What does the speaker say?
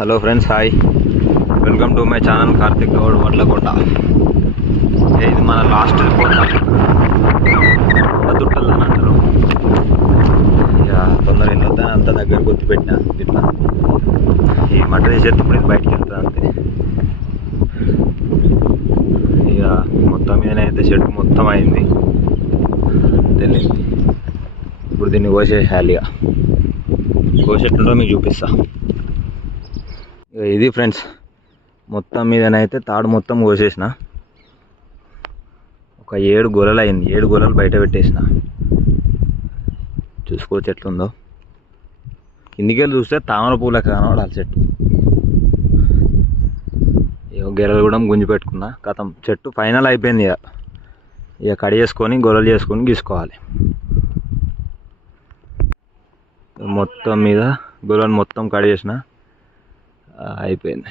Hello friends, hi. Welcome to my channel Karthik Goud Vadlakonda. ఇది మన last కోట దుట్టలు అని అంటారు. ఇక తొందర వెళ్ళొద్దని అంత దగ్గర గుర్తుపెట్టిన ఇట్లా ఈ మట్ట తీసేటప్పుడు ఇది బయటికి వెళ్తుంది అంతే. ఇక మొత్తం మీదనైతే చెట్టు మొత్తం అయింది తెలియదు. ఇప్పుడు దీన్ని కోసేయాలి. ఇక కోసేట్టుంటో మీకు చూపిస్తా. ఇది ఫ్రెండ్స్, మొత్తం మీదనైతే తాడు మొత్తం కోసేసిన. ఒక 7 గొలలు అయింది. 7 గొలలు బయట పెట్టేసిన. చూసుకోవచ్చు ఎట్లుందో. కిందికి వెళ్ళి చూస్తే తామర పూలకు కనబడాలి చెట్టు. గెలలు కూడా గుంజి పెట్టుకున్నా. కథం చెట్టు ఫైనల్ అయిపోయింది. ఇక కడి చేసుకొని గొలలు చేసుకొని గీసుకోవాలి. మొత్తం మీద గొలలు మొత్తం కడి చేసిన, అయిపోయింది.